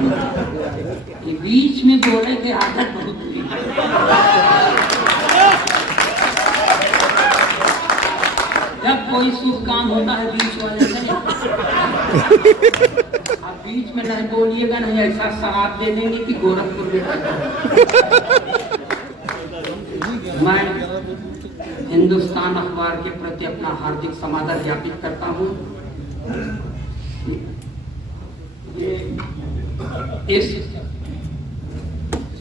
ये बीच में बोले की आदत बहुत बुरी है। जब कोई शुभ काम होता है बीच वाले से आप बीच में नहीं बोलिएगा, नहीं ऐसा शराब दे देंगे कि गोरखपुर में। मैं हिंदुस्तान अखबार के प्रति अपना हार्दिक समादर ज्ञापित करता हूँ। इस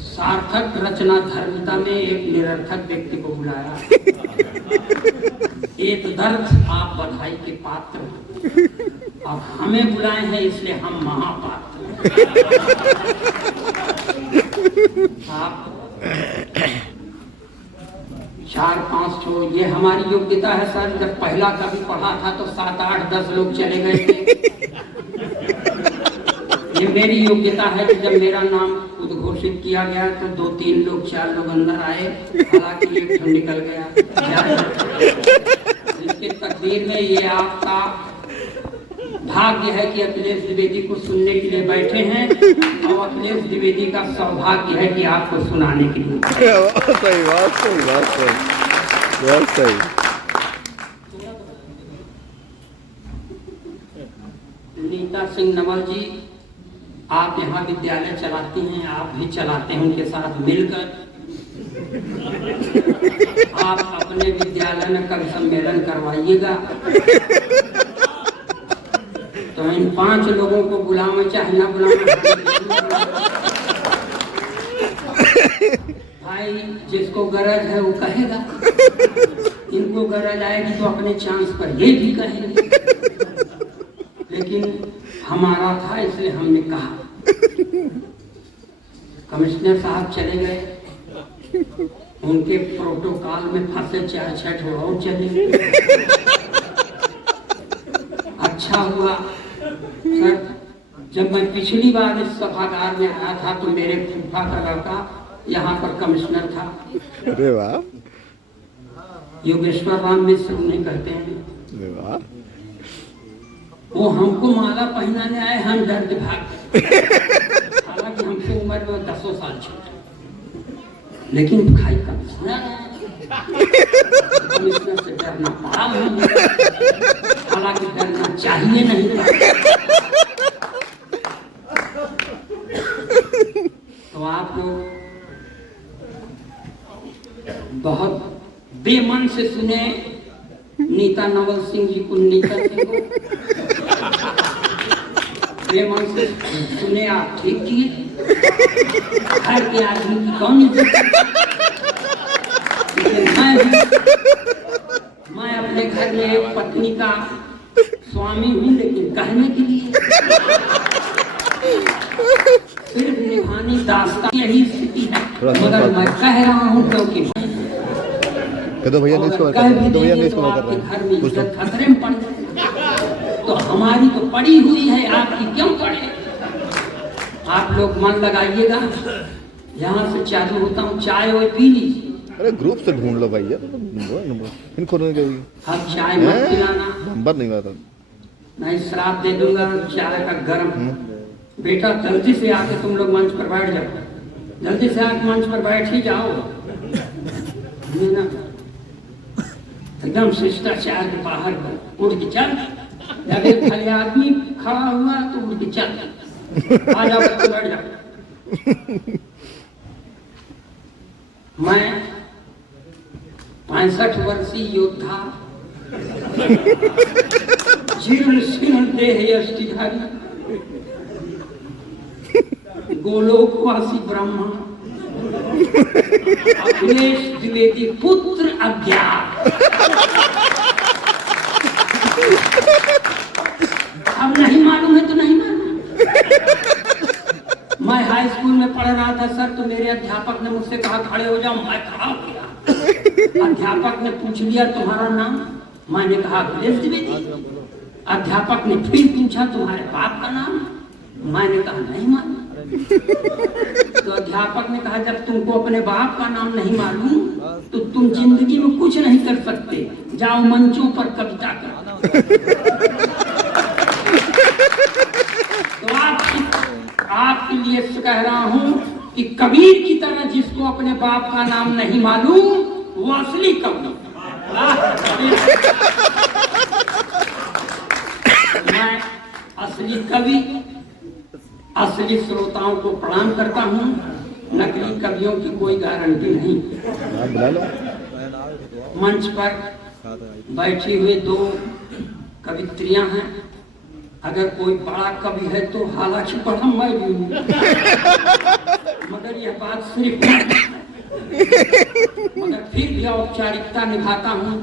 सार्थक रचना धर्मिता में एक निरर्थक व्यक्ति को बुलाया। एक दर्द आप बधाई के पात्र, अब हमें बुलाए हैं इसलिए हम महापात्र। आप 4-5 ठो ये हमारी योग्यता है सर। जब पहला कभी पढ़ा था तो 7, 8, 10 लोग चले गए थे। ये मेरी योग्यता है कि जब मेरा नाम उद्घोषित किया गया तो 2, 3 लोग 4 लोग अंदर आए, हालांकि एक ठो निकल गया। इसके तकदीर में ये आपका भाग्य है कि अखिलेश द्विवेदी को सुनने के लिए बैठे हैं और अखिलेश द्विवेदी का सौभाग्य है कि आपको सुनाने के लिए। सही बात, सही बात, सही सही। नीता सिंह नवल जी, आप यहाँ विद्यालय चलाती हैं, आप भी चलाते हैं उनके साथ मिलकर। आप अपने विद्यालय में कभी सम्मेलन करवाइएगा तो इन 5 लोगों को बुलावे चाहे ना बुलावे, भाई जिसको गरज है वो कहेगा। इनको गरज आएगी तो अपने चांस पर ये भी कहेंगे, लेकिन हमारा था इसलिए हमने कहा। कमिश्नर साहब चले गए, उनके प्रोटोकॉल में फंसे 4-6 ठो और चले। अच्छा हुआ सर, जब मैं पिछली बार इस सभागार में आया था तो मेरे फूफा का लड़का यहाँ पर कमिश्नर था। अरे वाह। योगेश्वर राम मिश्र उन्हें कहते हैं। अरे वाह। वो हमको माला पहनाने आए, हम डर के भाग। हालांकि हमसे उम्र में 10 साल छोटे, लेकिन भाई कमिश्नर से डरना पड़ा। हालांकि डरना चाहिए नहीं था। तो आप लोग बहुत बेमन से सुने नीता नवल सिंह जी को, नीता सिंह को बेमन से सुने, आप ठीक किए। घर के आदमी की कौन इज्जत? मैं अपने घर में एक पत्नी का स्वामी हूँ, लेकिन कहने के लिए सिर्फ निभानी दास्तां यही स्थिति है। मगर मैं कह रहा हूँ क्योंकि तो भैया घर में इज्जत खतरे में पड़ जाए तो हमारी तो पड़ी हुई है, आपकी क्यों पड़े? आप लोग मन लगाइएगा। यहाँ से चालू होता हूँ, चाय और पी लीजिए। अरे ग्रुप से ढूंढ लो भैया, इनको अब चाय मत पिलाना, नंबर नहीं आता। मैं श्राप दे दूंगा चाय का गरम। बेटा जल्दी से आके तुम लोग मंच पर बैठ जाओ, जल्दी से आके मंच पर बैठ ही जाओ। एकदम शिष्टाचार के बाहर उड़ के चल। जब एक खाली आदमी खड़ा हुआ तो उड़ के चल, आ जाओ बैठ जाओ। मैं 65 वर्षीय योद्धा, जीर्ण शीर्ण देह यष्टिधारी, गोलोकवासी ब्राह्मण, अखिलेश द्विवेदी पुत्र अज्ञात। अब नहीं मालूम है तो नहीं मालूम। मैं हाई स्कूल में पढ़ रहा था सर, तो मेरे अध्यापक ने मुझसे कहा खड़े हो जाओ, मैं खड़ा हो गया। अध्यापक ने पूछ लिया तुम्हारा नाम, मैंने कहा अखिलेश द्विवेदी। अध्यापक ने फिर पूछा तुम्हारे बाप का नाम, मैंने कहा नहीं मालूम। तो अध्यापक ने कहा जब तुमको अपने बाप का नाम नहीं मालूम तो तुम जिंदगी में कुछ नहीं कर सकते, जाओ मंचों पर कविता करो। तो आप आपके लिए कह रहा हूं कि कबीर की तरह जिसको अपने बाप का नाम नहीं मालूम वो असली कवि। मैं असली कवि असली श्रोताओं को प्रणाम करता हूं। नकली कवियों की कोई गारंटी नहीं। मंच पर बैठी हुए दो कवित्रियां हैं। अगर कोई बड़ा कवि है तो हालांकि बड़ा मैं भी हूं, मगर यह बात सिर्फ मगर फिर भी औपचारिकता निभाता हूं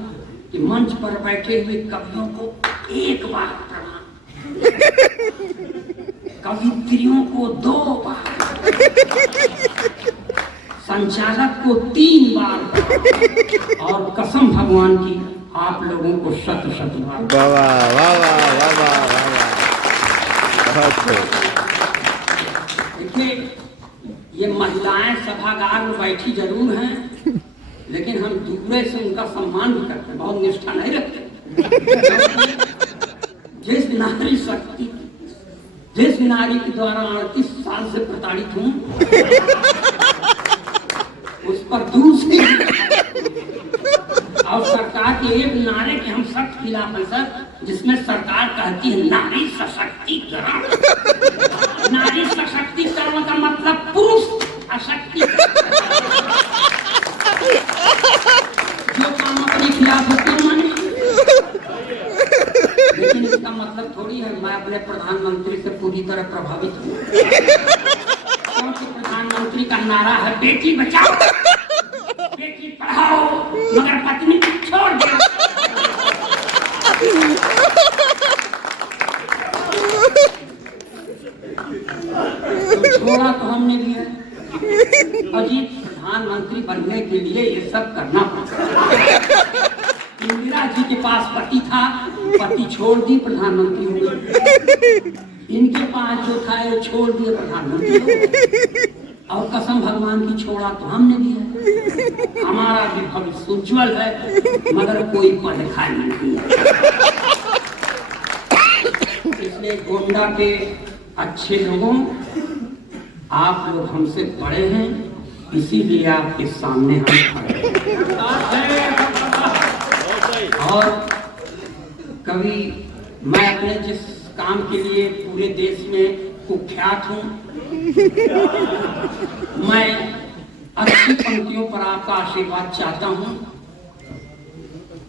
कि मंच पर बैठे हुए कवियों को एक बार प्रणाम, कवित्रियों को 2 बार, संचालक को 3 बार और कसम भगवान की आप लोगों को 100 बार। वाह वाह वाह वाह वाह वाह। देखिए, ये महिलाएं सभागार में बैठी जरूर हैं, लेकिन हम दूसरे से उनका सम्मान भी करते हैं, बहुत निष्ठा नहीं रखते। जिस नारी शक्ति, जिस नारी के द्वारा 38 साल से प्रताड़ित हूं, उस पर दूर से और सरकार के एक नारे के हम सख्त खिलाफ हैं सर, जिसमें सरकार कहती है नारी सशक्तिकरण। नारी सशक्तिकरण का मतलब पुरुष अशक्तिकरण। जो काम अपने खिलाफ होते हैं माने, लेकिन इसका मतलब थोड़ी है मैं अपने प्रधानमंत्री से पूरी तरह प्रभावित हूँ, क्योंकि प्रधानमंत्री का नारा है बेटी बचाओ बेटी पढ़ाओ मगर पत्नी छोड़ दो। तो छोड़ा तो हमने भी है। अजीत प्रधानमंत्री बनने के लिए ये सब करना पड़ता। इंदिरा जी के पास पति था, पति छोड़ दी, प्रधानमंत्री हो गए। इनके पास जो था ये छोड़ दिए, प्रधानमंत्री हो गए। और कसम भगवान की छोड़ा तो हमने भी है। हमारा भी भविष्य उज्ज्वल है, मगर कोई पद खाली नहीं है। इसलिए गोंडा के अच्छे लोगों, आप लोग हमसे बड़े हैं, इसीलिए आपके सामने हम खड़े हैं। और कवि मैं अपने जिस काम के लिए पूरे देश में कुख्यात हूँ, मैं अच्छी पंक्तियों पर आपका आशीर्वाद चाहता हूँ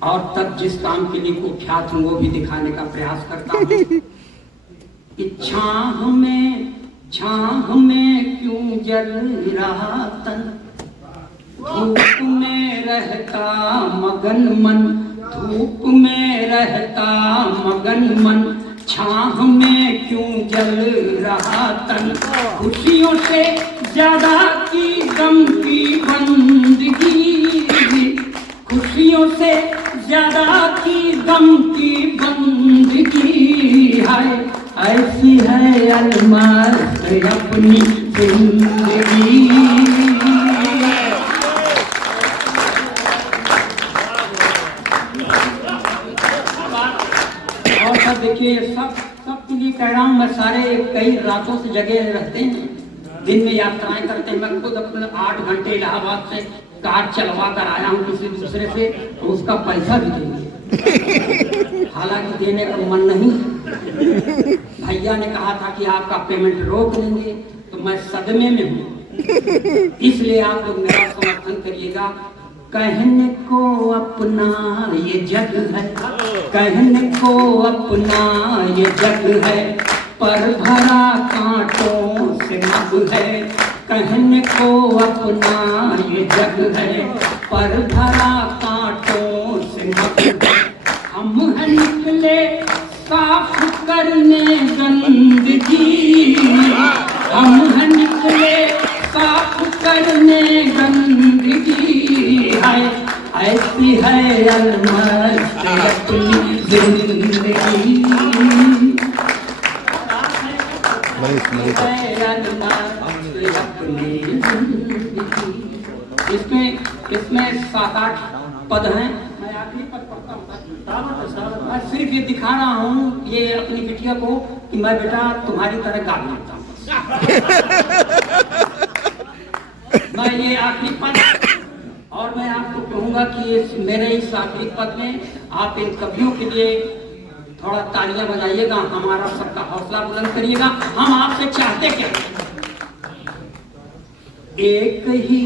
और तब जिस काम के लिए कुख्यात हूँ वो भी दिखाने का प्रयास करता हूँ। छाह में क्यों जल रहा तन, धूप में रहता मगन मन, धूप में रहता मगन मन, छाह में क्यों जल रहा तन, खुशियों से ज्यादा की गम की बंदगी, खुशियों से ज्यादा की गम की बंदगी है, ऐसी है अलमास अपनी जिंदगी। देखिए सब के लिए कह रहा हूँ, मैं सारे कई रातों से जगे रहते हैं, दिन में यात्राएं करते हैं। मैं खुद अपने 8 घंटे इलाहाबाद से कार चलवा कर आया हूँ किसी दूसरे से, तो उसका पैसा भी देंगे, हालांकि देने का मन नहीं। भैया ने कहा था कि आपका पेमेंट रोक लेंगे, तो मैं सदमे में हूँ, इसलिए आप लोग मेरा समर्थन करिएगा। कहने को अपना ये जग है, कहने को अपना ये जग है, पर भरा कांटों से मग है, कहने को अपना ये जग है, पर भरा कांटों से मग है। हम हैं निकले साफ करने गंदगी, हम हैं निकले साफ करने गंदगी है, ऐसी है अलमस्त अपनी जिंदगी। इसमें 7-8 पद हैं, मैं आखिरी पद पढ़ता हूँ। मैं सिर्फ ये दिखा रहा हूँ ये अपनी बिटिया को कि मैं बेटा तुम्हारी तरह गा लेता हूँ। मैं ये आखिरी पद, और मैं आपको कहूंगा कि मेरे इस आखिरी पद में आप इन कवियों के लिए थोड़ा तालियां बजाइएगा, हमारा सबका हौसला बुलंद करिएगा। हम आपसे चाहते क्या, एक ही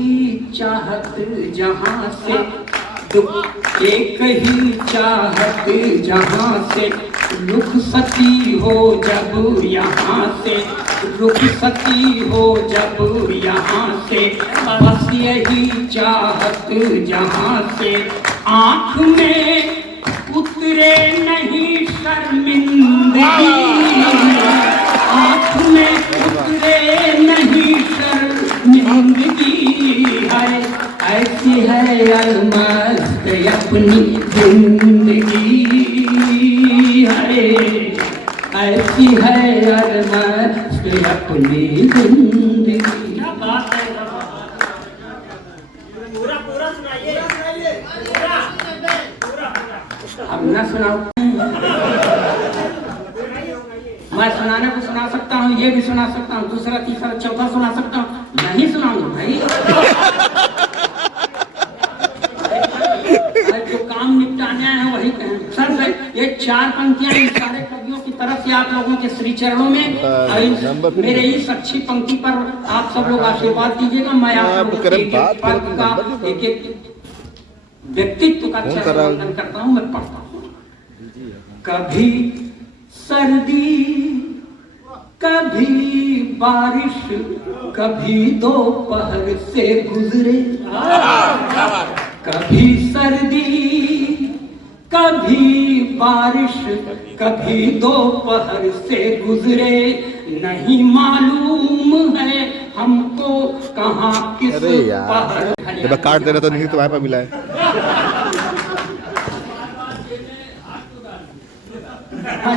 चाहत जहां से दुख, एक ही चाहत जहां से रुख सती हो जब यहाँ से, रुख सती हो जब यहाँ से, बस यही चाहत जहाँ से आँख में उतरे नहीं शर्मिंदगी, आँख में उतरे नहीं शर्मिंदगी है, ऐसी है अलमस्त अपनी जिंदगी है, ऐसी है अलमस्त अपनी जिंदगी। क्या बात है, पूरा पूरा सुनाइए, अब न सुनाओ, मैं सुनाने को सुना सकता हूँ, ये भी सुना सकता हूँ, दूसरा तीसरा चौथा सुना सकता हूँ, नहीं सुनाऊंगा भाई। जो काम निपटाने हैं वही कहें। सर ये 4 पंक्तियां इन सारे कवियों की तरफ से आप लोगों के श्री चरणों में, मेरे इस अच्छी पंक्ति पर आप सब लोग आशीर्वाद दीजिएगा। मैं आप लोगों के एक एक व्यक्तित्व का चरण करता हूँ, मैं पढ़ता हूँ। कभी सर्दी, कभी बारिश, कभी दोपहर से गुजरे, कभी सर्दी, कभी बारिश, कभी दोपहर से गुजरे, नहीं मालूम है हमको कहाँ किस पहर। जब काट देना तो नहीं तुम्हारे पास मिला है।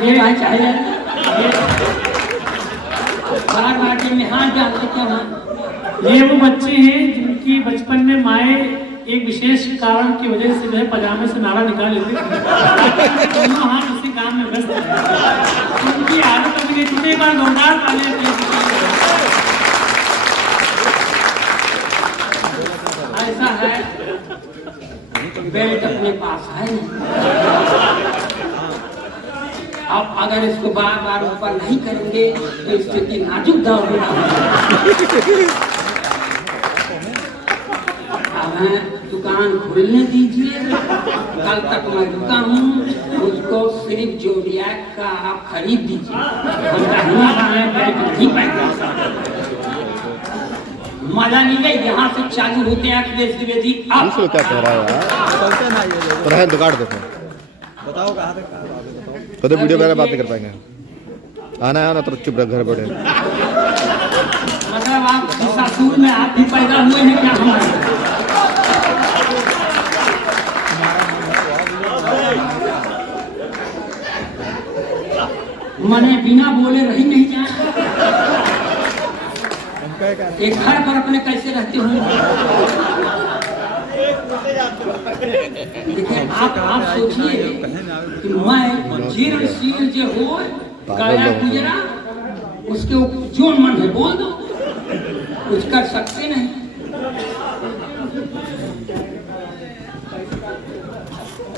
ये भाई चाहिए बार बार में हाँ जानते क्या, ये वो बच्चे हैं जिनकी बचपन में माए एक विशेष कारण की वजह से जो है पजामे से नाड़ा निकाल लेते थे। दोनों हाथ उसी काम में व्यस्त हैं। उनकी आदत अभी कितने बार जोरदार तालियां ऐसा है, बेल्ट अपने पास है अब अगर इसको बार बार ऊपर नहीं करेंगे तो स्थिति नाजुक दौर में दुकान खोलने दीजिए। कल तक मैं रुका हूँ, उसको सिर्फ जोडियाक का आप खरीद दीजिए। मजा नहीं गई, यहाँ से चालू होते हैं अखिलेश द्विवेदी। अब क्या कह रहा है यार, रहन दो, काट दो, बताओ कहाँ तक तो वीडियो वगैरह बात नहीं कर पाएंगे। आना है ना तो चुप रह, घर बैठे। मतलब आप सासुर में आप भी पैदा हुए हैं क्या हमारे? मने बिना बोले रही नहीं जाए। एक घर पर अपने कैसे रहते हो? देखिए आप सोचिए कि मैं जीर्ण शील जो हो गया गुजरा, उसके जो मन है बोल दो, कुछ कर सकते नहीं।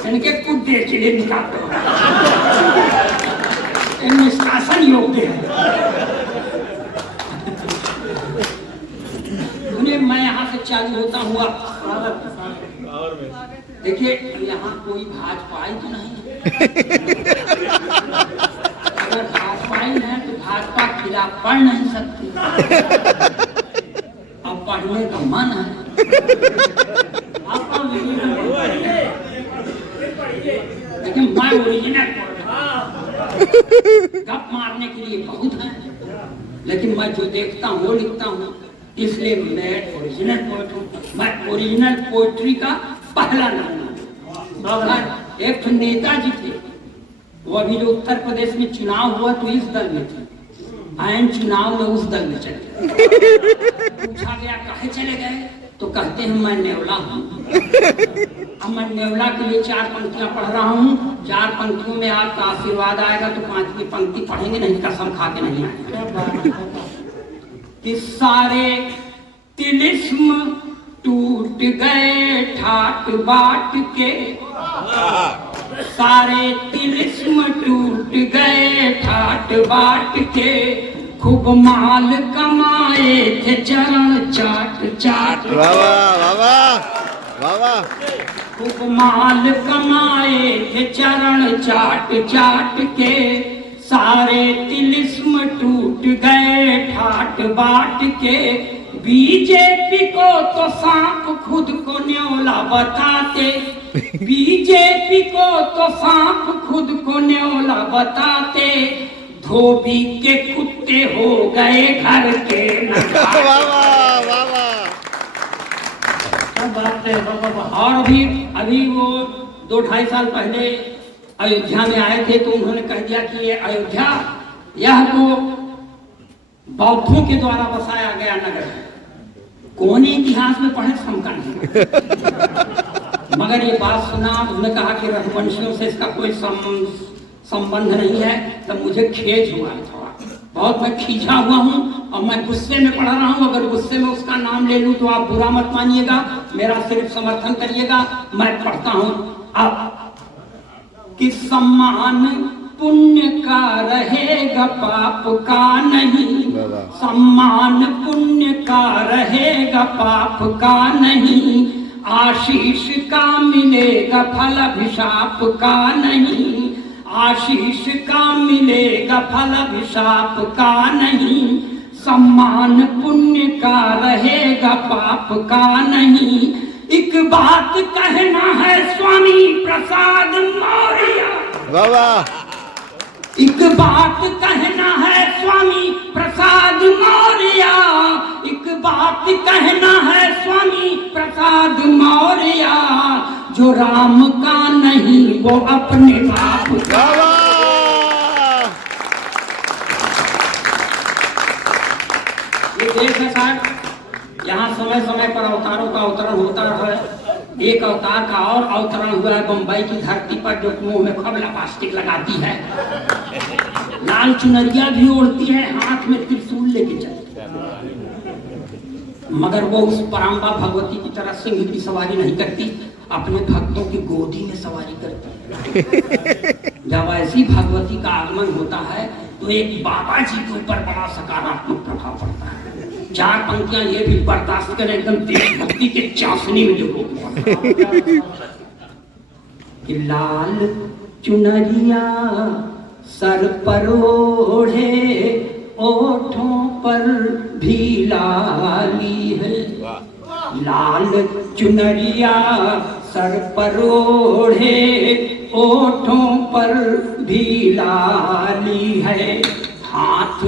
इनके कुत्ते चिड़े निकालते निष्कासन योग्य है। मैं यहाँ से चालू होता हुआ, देखिए यहाँ कोई भाजपाई तो नहीं है। अगर भाजपाई है तो भाजपा खिलाफ पढ़ नहीं सकती। अब पढ़ने का मन है, आपका लेकिन मैं ओरिजिनल गप मारने के लिए बहुत है, लेकिन मैं जो देखता हूँ वो लिखता हूँ, इसलिए मैं ओरिजिनल पोएट हूँ। मैं ओरिजिनल पोएट्री का पहला नाम हूँ। एक नेताजी थे, वो अभी जो उत्तर प्रदेश में चुनाव हुआ तो इस दल में थे, आयन चुनाव में उस दल में चले गए। पूछा गया काहे चले गए, तो कहते हैं मैं नेवला हूँ। अब मैं नेवला के लिए 4 पंक्तियां पढ़ रहा हूँ। 4 पंक्तियों में आपका आशीर्वाद आएगा तो 5वीं पंक्ति पढ़ेंगे नहीं, कसम खा के नहीं आएगा। कि सारे तिलिस्म टूट गए ठाट बाट के, सारे तिलिस्म टूट गए ठाट बाट के, खूब माल कमाए थे चरण चाट चाट। वाह वाह वाह वाह वाह। खूब माल कमाए थे चरण चाट चाट के, सारे तिलिस्म टूट गए ठाट बाट के। बीजेपी को तो सांप खुद को न्योला बताते, बीजेपी को तो सांप खुद को न्योला बताते, धोबी के कुत्ते हो गए घर के नगाड़े। वाह वाह वाह वाह। क्या बात है बाबा। और अभी वो 2-2.5 साल पहले अयोध्या में आए थे तो उन्होंने कह दिया कि ये अयोध्या यह तो बौद्धों के द्वारा बसाया गया नगर है। कौन इतिहास में पढ़े समका नहीं। मगर ये बात सुना, उन्होंने कहा कि रघुवंशियों से इसका कोई संबंध नहीं है, तब मुझे खेद हुआ थोड़ा बहुत। मैं खींचा हुआ हूँ और मैं गुस्से में पढ़ रहा हूँ। अगर गुस्से में उसका नाम ले लूं तो आप बुरा मत मानिएगा, मेरा सिर्फ समर्थन करिएगा। मैं पढ़ता हूँ अब कि सम्मान पुण्य का रहेगा पाप का नहीं, सम्मान पुण्य का रहेगा पाप का नहीं, आशीष का मिलेगा फल अभिशाप का नहीं, आशीष का मिलेगा फल अभिशाप का नहीं, सम्मान पुण्य का रहेगा पाप का नहीं। एक बात कहना है स्वामी प्रसाद मौर्य, वाह वाह। एक बात कहना है स्वामी प्रसाद मौर्य, एक बात कहना है स्वामी प्रसाद मौर्य, जो राम का नहीं वो अपने बाप का। ये देश है साहब, यहाँ समय समय पर अवतारों का अवतरण होता है। एक अवतार का और अवतरण हुआ है बम्बई की धरती पर, जो मुंह में खूब लिपस्टिक लगाती है, लाल चुनरिया भी ओढ़ती है, हाथ में त्रिशूल लेके चलती है। मगर वो उस पराम्बा भगवती की तरह सिंह की सवारी नहीं करती, अपने भक्तों की गोदी में सवारी करती है। जब ऐसी भगवती का आगमन होता है तो एक बाबा जी के ऊपर बड़ा सकारात्मक प्रभाव पड़ता है। 4 पंक्तियां ये भी बर्दाश्त करें, एकदम देशभक्ति के चाशनी में जो कि लाल चुनरिया सर पर ओढ़े, ओठों पर भी लाली है, लाल चुनरिया सर पर ओढ़े, ओठों पर भी लाली है, हाथ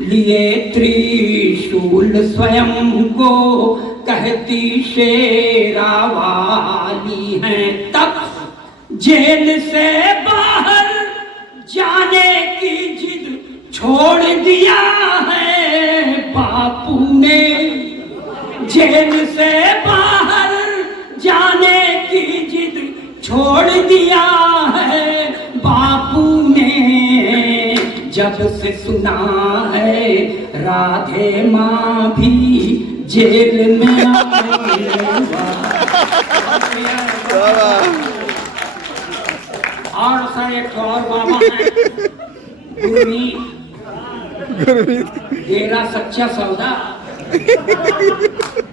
लिए त्रिशूल स्वयं को कहती शेरा वाली है। तब जेल से बाहर जाने की जिद छोड़ दिया है बापू ने, जेल से बाहर जाने की जिद छोड़ दिया है बापू ने, जब से सुना है राधे माँ भी जेल में आई। और सर एक और बाबा है गुरमीत, डेरा सच्चा सौदा।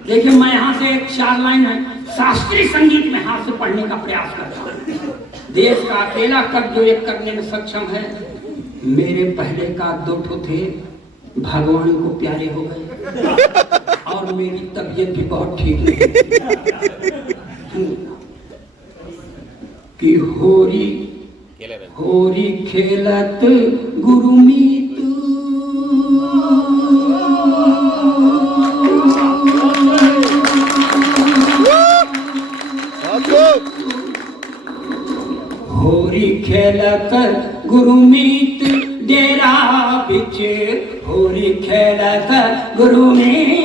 देखिए मैं यहाँ से एक 4 लाइन है शास्त्रीय संगीत में हाथ से पढ़ने का प्रयास करता हूँ। देश का अकेला कब जो एक करने में सक्षम है। मेरे पहले का 2 ठो थे, भगवान को प्यारे हो गए और मेरी तबीयत भी बहुत ठीक नहीं कि होरी खेलत गुरुमीत, होरी खेलत गुरुमीत डेरा बिच, होरी खेलत गुरुमीत।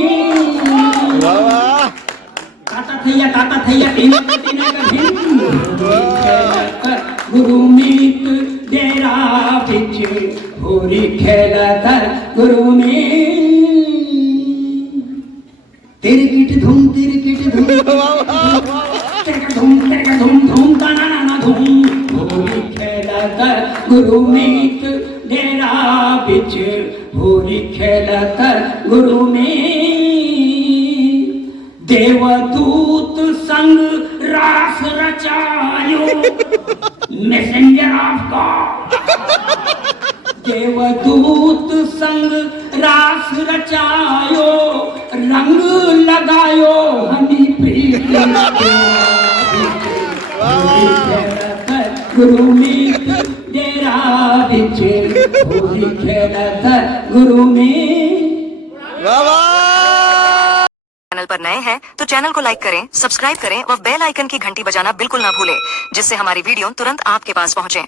ताता थैया तीन गुरुमीत डेरा बिच, होरी खेलत गुरुमीत। धूम धूम ताना नाना धूम होली खेलत गुरुमीत डेरा बिच होली खेलत गुरुमीत देवदूत संग रास रचायो मैसेंजर ऑफ गॉड देवदूत संग रास रचायो रंग लगायो हनी प्रीत गुरुमीत डेरा बिच होली खेलत गुरुमीत। चैनल पर नए हैं तो चैनल को लाइक करें, सब्सक्राइब करें और बेल आइकन की घंटी बजाना बिल्कुल ना भूलें, जिससे हमारी वीडियो तुरंत आपके पास पहुंचे।